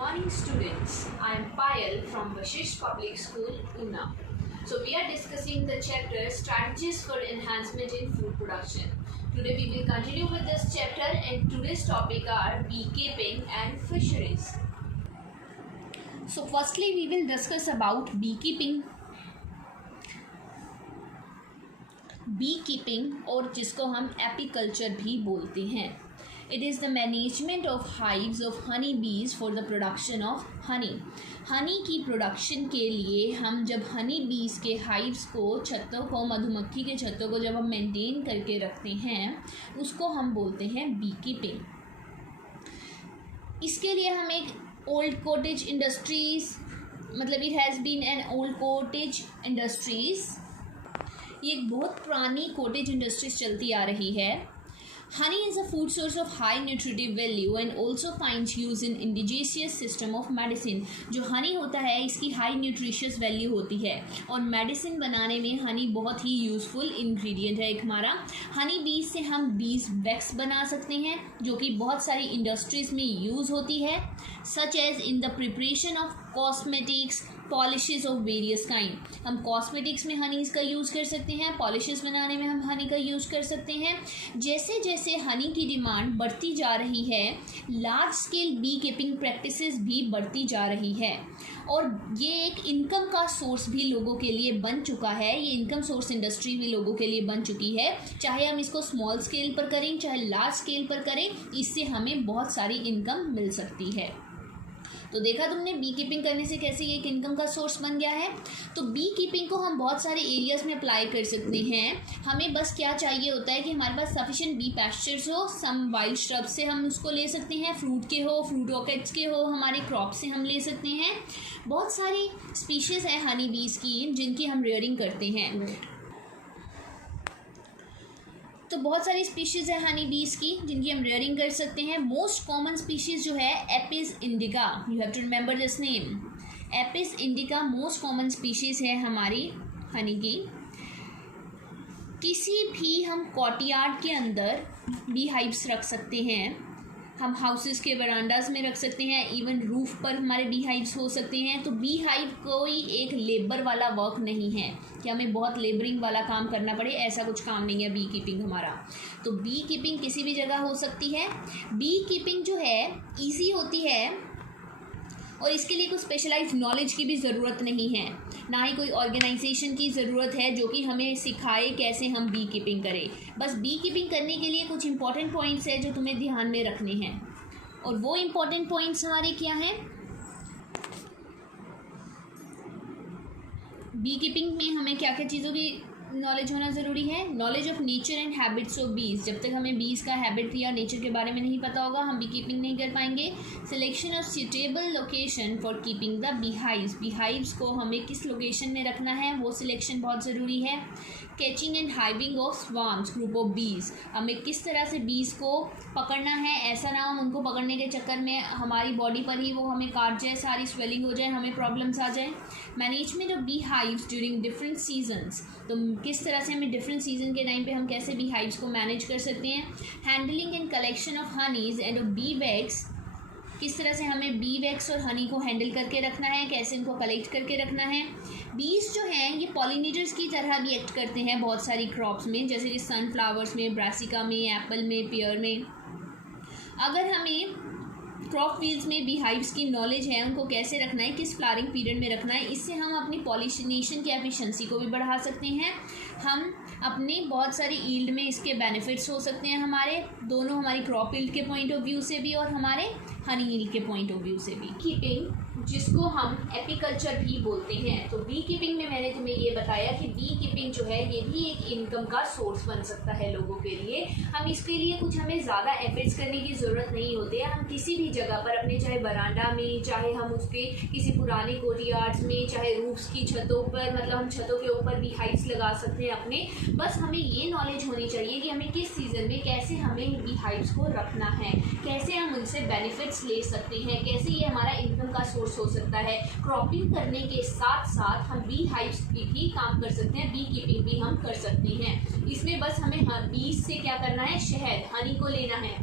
Morning students, I am Payal from Vashisht Public School, Una. So we are discussing the chapter Strategies for Enhancement in Food Production. Today we will continue with this chapter and today's topic are beekeeping and fisheries. So firstly we will discuss about beekeeping और जिसको हम apiculture भी बोलते हैं. It is the management of hives of honey bees for the production of honey. Honey की production के लिए हम जब हनी बीज के हाइव्स को छत्तों को मधुमक्खी के छत्तों को जब हम मेंटेन करके रखते हैं उसको हम बोलते हैं बी कीपिंग. इसके लिए हम एक ओल्ड कॉटेज इंडस्ट्रीज़ मतलब it has been an old cottage industries, ये एक बहुत पुरानी कॉटेज इंडस्ट्रीज चलती आ रही है. Honey is a food source of high nutritive value and also finds use in indigenous system of medicine. जो हनी होता है इसकी हाई न्यूट्रिशियस वैल्यू होती है और मेडिसिन बनाने में हनी बहुत ही यूज़फुल इंग्रेडिएंट है. एक हमारा हनी बीज से हम बीज वैक्स बना सकते हैं जो कि बहुत सारी इंडस्ट्रीज़ में यूज़ होती है, such as in the preparation of cosmetics polishes of various kind. हम कॉस्मेटिक्स में हनीज़ का यूज़ कर सकते हैं, पॉलिशेस बनाने में हम हनी का यूज़ कर सकते हैं. जैसे जैसे हनी की डिमांड बढ़ती जा रही है large scale bee keeping practices भी बढ़ती जा रही है और ये एक इनकम का सोर्स भी लोगों के लिए बन चुका है. ये इनकम सोर्स इंडस्ट्री भी लोगों के लिए बन चुकी है. चाहे हम इसको स्मॉल स्केल पर करें चाहे लार्ज स्केल पर करें, इससे हमें बहुत सारी इनकम मिल सकती है. तो देखा तुमने बी कीपिंग करने से कैसे ये एक इनकम का सोर्स बन गया है. तो बी कीपिंग को हम बहुत सारे एरियाज़ में अप्लाई कर सकते हैं. हमें बस क्या चाहिए होता है कि हमारे पास सफिशिएंट बी पैस्चर्स हो. सम वाइल्ड श्रब से हम उसको ले सकते हैं, फ्रूट के हो, फ्रूट ऑर्किड्स के हो, हमारे क्रॉप से हम ले सकते हैं. बहुत सारी स्पीशीज़ हैं हनी बीज की जिनकी हम रेयरिंग करते हैं. तो बहुत सारी स्पीशीज़ है हनी बीज की जिनकी हम रेयरिंग कर सकते हैं. मोस्ट कॉमन स्पीशीज़ जो है Apis indica, you have to remember this name. Apis indica most common species है हमारी हनी की. किसी भी हम कॉर्टयार्ड के अंदर बी हाइव्स रख सकते हैं. हम हाउसेस के वरांडाज में रख सकते हैं, इवन रूफ पर हमारे बी हाइव्स हो सकते हैं. तो बी हाइव कोई एक लेबर वाला वर्क नहीं है कि हमें बहुत लेबरिंग वाला काम करना पड़े, ऐसा कुछ काम नहीं है बी कीपिंग हमारा. तो बी कीपिंग किसी भी जगह हो सकती है. बी कीपिंग जो है ईजी होती है और इसके लिए कुछ स्पेशलाइज्ड नॉलेज की भी ज़रूरत नहीं है, ना ही कोई ऑर्गेनाइजेशन की ज़रूरत है जो कि हमें सिखाए कैसे हम बी कीपिंग करें. बस बी कीपिंग करने के लिए कुछ इंपॉर्टेंट पॉइंट्स है जो तुम्हें ध्यान में रखने हैं. और वो इम्पॉर्टेंट पॉइंट्स हमारे क्या हैं. बी कीपिंग में हमें क्या क्या चीज़ों की नॉलेज होना ज़रूरी है. Knowledge of nature and habits of बीज. जब तक हमें बीज का हैबिट या नेचर के बारे में नहीं पता होगा हम बी कीपिंग नहीं कर पाएंगे. Selection of suitable location for keeping the bee hives. Bee hives को हमें किस लोकेशन में रखना है वो सिलेक्शन बहुत ज़रूरी है. Catching and hiving of swarms group of बीज. हमें किस तरह से बीज को पकड़ना है, ऐसा ना हम उनको पकड़ने के चक्कर में हमारी बॉडी पर ही वो हमें काट जाए, सारी स्वेलिंग हो जाए, हमें प्रॉब्लम्स आ जाए. Management of bee hives during different seasons. तो किस तरह से हमें डिफरेंट सीजन के टाइम पे हम कैसे बी हाइव्स को मैनेज कर सकते हैं. Handling and collection of honeys end of B wax. किस तरह से हमें बी वैक्स और हनी को हैंडल करके रखना है, कैसे इनको कलेक्ट करके रखना है. बीज जो हैं ये पॉलिनेटर्स की तरह भी एक्ट करते हैं बहुत सारी क्रॉप्स में, जैसे कि सनफ्लावर्स में, ब्रासिका में, एप्पल में, पेयर में. अगर हमें क्रॉप फील्ड्स में बी हाइव्स की नॉलेज है, उनको कैसे रखना है, किस फ्लावरिंग पीरियड में रखना है, इससे हम अपनी पॉलिनेशन की एफिशिएंसी को भी बढ़ा सकते हैं. हम अपनी बहुत सारी ईल्ड में इसके बेनिफिट्स हो सकते हैं हमारे दोनों, हमारी क्रॉप ईल्ड के पॉइंट ऑफ व्यू से भी और हमारे हनी ईल्ड के पॉइंट ऑफ व्यू से भी. कीपिंग जिसको हम एपीकल्चर भी बोलते हैं. तो बी कीपिंग में मैंने तुम्हें ये बताया कि बी कीपिंग जो है ये भी एक इनकम का सोर्स बन सकता है लोगों के लिए. हम इसके लिए कुछ हमें ज़्यादा एफर्ट्स करने की ज़रूरत नहीं होती है. हम किसी भी जगह पर अपने चाहे बरांडा में, चाहे हम उसके किसी पुराने कोर्टयार्ड्स में, चाहे रूफ्स की छतों पर, मतलब हम छतों के ऊपर बी हाइव्स लगा सकते हैं अपने. बस हमें ये नॉलेज होनी चाहिए कि हमें किस सीज़न में कैसे हमें बी हाइव्स को रखना है, कैसे हम उनसे बेनिफिट्स ले सकते हैं, कैसे ये हमारा इनकम का सोर्स हो सकता है. क्रॉपिंग करने के साथ साथ हम बी हाइव्स की भी काम कर सकते हैं, बी कीपिंग भी हम कर सकते हैं. इसमें बस हमें बीज से क्या करना है, शहद हनी को लेना है.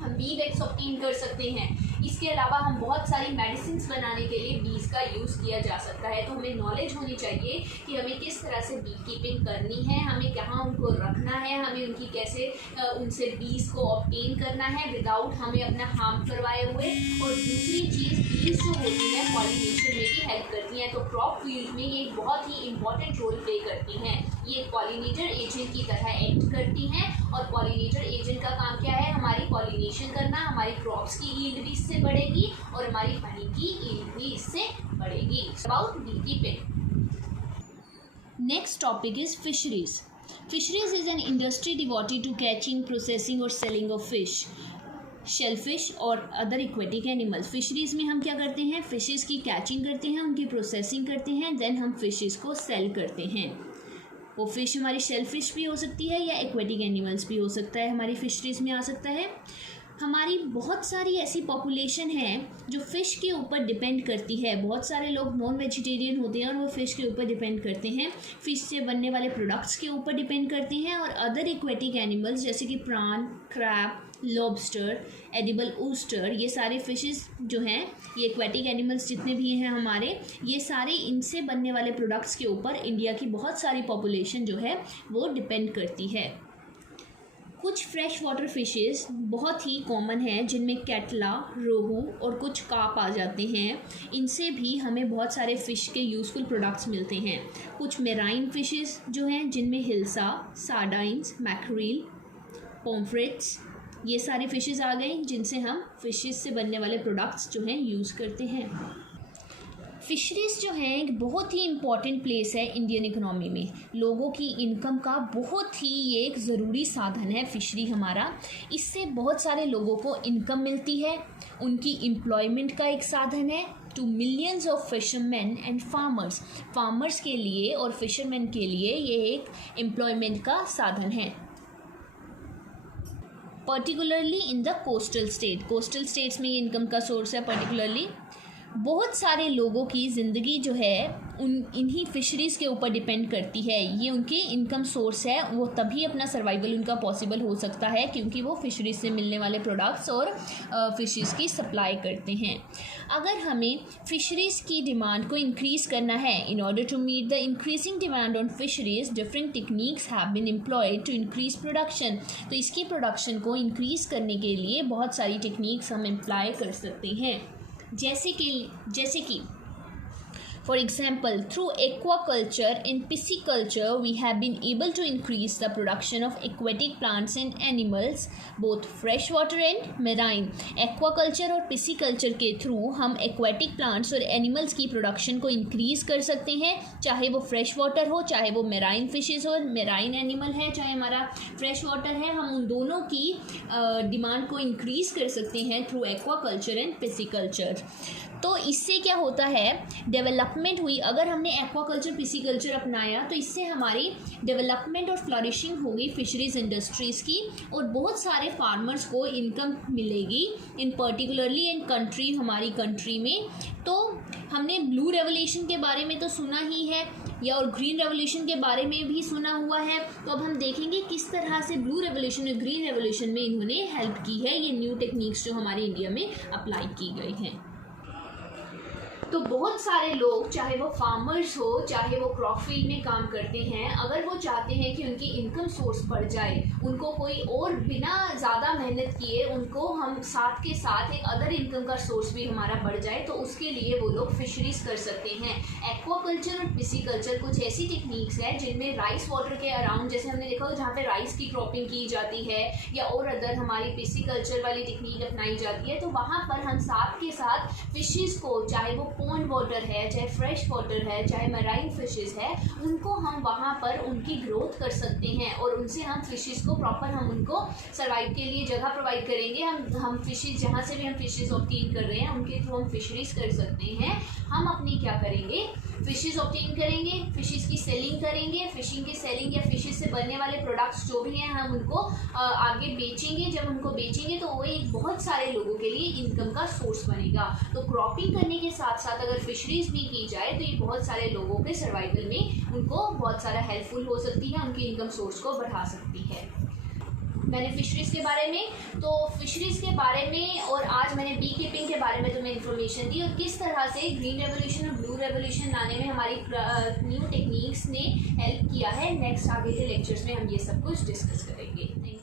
हम बी वैक्स ऑब्टेन कर सकते हैं. इसके अलावा हम बहुत सारी मेडिसिन बनाने के लिए बीज का यूज़ किया जा सकता है। तो हमें नॉलेज होनी चाहिए कि हमें किस तरह से बी कीपिंग करनी है, हमें कहाँ उनको रखना है, हमें उनकी कैसे उनसे बीज को ऑब्टेन करना है विदाउट हमें अपना हार्म करवाए हुए। और दूसरी चीज़, बीज जो होती है पॉलिनेशन में भी हेल्प करती हैं, तो क्रॉप फील्ड में ये बहुत ही इंपॉर्टेंट रोल प्ले करती हैं। ये पॉलिनेटर एजेंट की तरह एक्ट करती हैं और पॉलिनेटर एजेंट का काम क्या है, हमारी पॉलिनेशन करना, हमारी क्रॉप्स की यील्ड भी इससे बढ़ेगी और हमारी हनी की यील्ड भी इससे बढ़ेगी। About bee keeping. Next topic is fisheries. Fisheries is an industry devoted to catching, processing और सेलिंग ऑफ फिश, शेलफिश और अदर एक्वेटिक एनिमल्स। फिशरीज़ में हम क्या करते हैं, फिशेस की कैचिंग करते हैं, उनकी प्रोसेसिंग करते हैं, देन हम फिशेस को सेल करते हैं। वो फ़िश हमारी शेलफिश भी हो सकती है या एक्वेटिक एनिमल्स भी हो सकता है, हमारी फिशरीज़ में आ सकता है। हमारी बहुत सारी ऐसी पॉपुलेशन है जो फ़िश के ऊपर डिपेंड करती है। बहुत सारे लोग नॉन वेजिटेरियन होते हैं और वो फ़िश के ऊपर डिपेंड करते हैं, फ़िश से बनने वाले प्रोडक्ट्स के ऊपर डिपेंड करते हैं। और अदर एक्वेटिक एनिमल्स जैसे कि प्रान, क्रैब, लॉबस्टर, एडिबल ओस्टर, ये सारे फिशेस जो हैं, ये एक्वेटिक एनिमल्स जितने भी हैं हमारे, ये सारे इनसे बनने वाले प्रोडक्ट्स के ऊपर इंडिया की बहुत सारी पॉपुलेशन जो है वो डिपेंड करती है। कुछ फ्रेश वाटर फिशेस बहुत ही कॉमन हैं जिनमें कैटला, रोहू और कुछ कार्प आ जाते हैं। इनसे भी हमें बहुत सारे फ़िश के यूज़फुल प्रोडक्ट्स मिलते हैं। कुछ मेराइन फिशेस जो हैं जिनमें हिल्सा, सार्डाइंस, मैक्रील, पॉम्फ्रेट्स, ये सारे फिशेस आ गए जिनसे हम फिशेस से बनने वाले प्रोडक्ट्स जो हैं यूज़ करते हैं। फिशरीज़ जो हैं एक बहुत ही इम्पॉर्टेंट प्लेस है इंडियन इकोनॉमी में। लोगों की इनकम का बहुत ही ये एक ज़रूरी साधन है फिशरी हमारा। इससे बहुत सारे लोगों को इनकम मिलती है, उनकी एम्प्लॉयमेंट का एक साधन है to millions of fisherman and farmers. Farmers के लिए और फिशरमैन के लिए ये एक एम्प्लॉयमेंट का साधन है, particularly in the coastal states में ये इनकम का सोर्स है। पर्टिकुलरली बहुत सारे लोगों की ज़िंदगी जो है इन्हीं फिशरीज़ के ऊपर डिपेंड करती है। ये उनके इनकम सोर्स है, वो तभी अपना सर्वाइवल उनका पॉसिबल हो सकता है क्योंकि वो फिशरीज़ से मिलने वाले प्रोडक्ट्स और फिशेस की सप्लाई करते हैं। अगर हमें फिशरीज़ की डिमांड को इंक्रीज़ करना है, in order to meet the increasing demand on fisheries different techniques have been employed to increase production. तो इसकी प्रोडक्शन को इंक्रीज़ करने के लिए बहुत सारी टेक्निक्स हम एम्प्लॉय कर सकते हैं, जैसे कि For example, through aquaculture and pisciculture, we have been able to increase the production of aquatic plants and animals, both freshwater and marine. Aquaculture और pisciculture के थ्रू हम aquatic plants और animals की production को increase कर सकते हैं, चाहे वो fresh water हो, चाहे वो marine fishes हो, marine animal है, चाहे हमारा fresh water है, हम उन दोनों की डिमांड को increase कर सकते हैं through aquaculture and pisciculture. तो इससे क्या होता है, डेवलपमेंट हुई। अगर हमने एक्वाकल्चर, पिसिकल्चर अपनाया तो इससे हमारी डेवलपमेंट और फ्लरिशिंग होगी फिशरीज़ इंडस्ट्रीज़ की, और बहुत सारे फार्मर्स को इनकम मिलेगी इन पर्टिकुलरली इन कंट्री, हमारी कंट्री में। तो हमने ब्लू रेवोल्यूशन के बारे में तो सुना ही है, या और ग्रीन रेवोल्यूशन के बारे में भी सुना हुआ है। तो अब हम देखेंगे किस तरह से ब्लू रेवोल्यूशन और ग्रीन रेवोल्यूशन में इन्होंने हेल्प की है, ये न्यू टेक्निक्स जो हमारे इंडिया में अप्लाई की गई हैं। तो बहुत सारे लोग, चाहे वो फार्मर्स हो, चाहे वो क्रॉप फील्ड में काम करते हैं, अगर वो चाहते हैं कि उनकी इनकम सोर्स बढ़ जाए, उनको कोई और बिना ज़्यादा मेहनत किए उनको हम साथ के साथ एक अदर इनकम का सोर्स भी हमारा बढ़ जाए, तो उसके लिए वो लोग फिशरीज़ कर सकते हैं। एक्वाकल्चर और पिसिकल्चर कुछ ऐसी टेक्निक्स हैं जिनमें राइस वाटर के अराउंड, जैसे हमने देखा जहाँ पे राइस की क्रॉपिंग की जाती है, या और अदर हमारी पिसिकल्चर वाली टेक्निक अपनाई जाती है, तो वहाँ पर हम साथ के साथ फिशेज़ को, चाहे वो पॉन्ड वाटर है, चाहे फ्रेश वाटर है, चाहे मराइन फिशेस है, उनको हम वहाँ पर उनकी ग्रोथ कर सकते हैं और उनसे हम फिशेस को प्रॉपर, हम उनको सर्वाइव के लिए जगह प्रोवाइड करेंगे। हम फिशेस, जहाँ से भी हम फिशेस ऑब्टेन कर रहे हैं उनके थ्रू हम फिशरीज कर सकते हैं। हम अपनी क्या करेंगे, फिशेस ऑब्टेन करेंगे, फिशेस की सेलिंग करेंगे, फिशिंग की सेलिंग या फिशेस से बनने वाले प्रोडक्ट्स जो भी हैं हम उनको आगे बेचेंगे। जब उनको बेचेंगे तो वो एक बहुत सारे लोगों के लिए इनकम का सोर्स बनेगा। तो क्रॉपिंग करने के साथ साथ अगर फिशरीज भी की जाए तो ये बहुत सारे लोगों के सर्वाइवल में उनको बहुत सारा हेल्पफुल हो सकती है, उनकी इनकम सोर्स को बढ़ा सकती है। मैंने फिशरीज़ के बारे में, तो फिशरीज़ के बारे में और आज मैंने बी कीपिंग के बारे में तुम्हें इन्फॉर्मेशन दी और किस तरह से ग्रीन रेवोल्यूशन और ब्लू रेवोल्यूशन लाने में हमारी न्यू टेक्निक्स ने हेल्प किया है। नेक्स्ट आगे के लेक्चर्स में हम ये सब कुछ डिस्कस करेंगे।